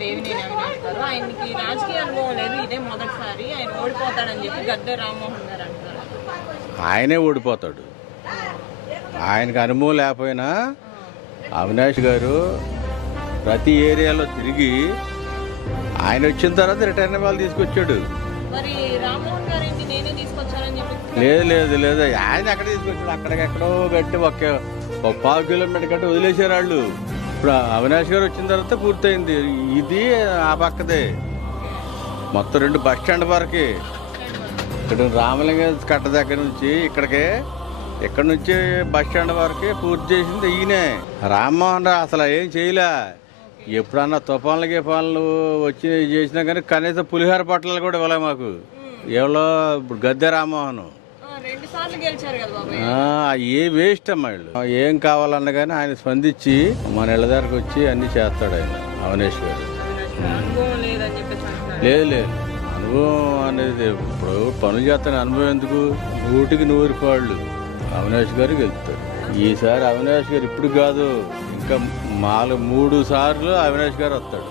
దేవినేని అవినాష్ గారు ఆయనకి రాజకీయ అనుభవం లేదు ఇదే మొదటిసారి ఆయన ఓడిపోతాడని చెప్పి గద్దె రామ్మోహన్ గారు అంటున్నారు. ఆయనే ఓడిపోతాడు. ఆయనకు అనుభవం లేకపోయినా అవినాష్ గారు ప్రతి ఏరియాలో తిరిగి ఆయన వచ్చిన తర్వాత రిటర్న్ వాళ్ళు తీసుకొచ్చాడు. మరి రామ్మోహన్ గారు ఏంటి నేనే తీసుకొచ్చానని చెప్పి లేదు లేదు లేదు. ఆయన ఎక్కడ తీసుకొచ్చాడు? అక్కడికెక్కడో గట్టి ఒక ఒక పావు కిలోమీటర్ గట్టి వదిలేశారు వాళ్ళు. ఇప్పుడు అవినాష్ గారు వచ్చిన తర్వాత పూర్తయింది. ఇది ఆ పక్కదే. మొత్తం రెండు బస్ స్టాండ్ వరకు. ఇక్కడ రామలింగ కట్ట దగ్గర నుంచి ఇక్కడికే ఇక్కడ నుంచి బస్ స్టాండ్ వరకు పూర్తి చేసింది ఈయనే. రామ్మోహన్ రావు అసలు ఏం చేయలే. ఎప్పుడన్నా తుఫాన్లు గిఫాన్లు వచ్చి చేసినా కానీ కనీసం పులిహోర పట్టాలు కూడా ఇవ్వలే మాకు. ఎవరో ఇప్పుడు గద్దె రామ్మోహన్. ఏ వేస్ట్ అమ్మా ఏం కావాలన్నా కానీ ఆయన స్పందించి మన ఇళ్ళ దగ్గరకు వచ్చి అన్ని చేస్తాడు ఆయన అవనేష్ గారు లేదు లేదు. అనుభవం అనేది ఇప్పుడు పనులు చేస్తాను అనుభవం ఎందుకు? నూటికి నూరు పాళ్ళు అవినాష్ గారు గెలుస్తారు. ఈసారి అవినాష్ గారు ఇప్పుడు కాదు ఇంకా నాలుగు మూడు సార్లు అవినాష్ గారు వస్తాడు.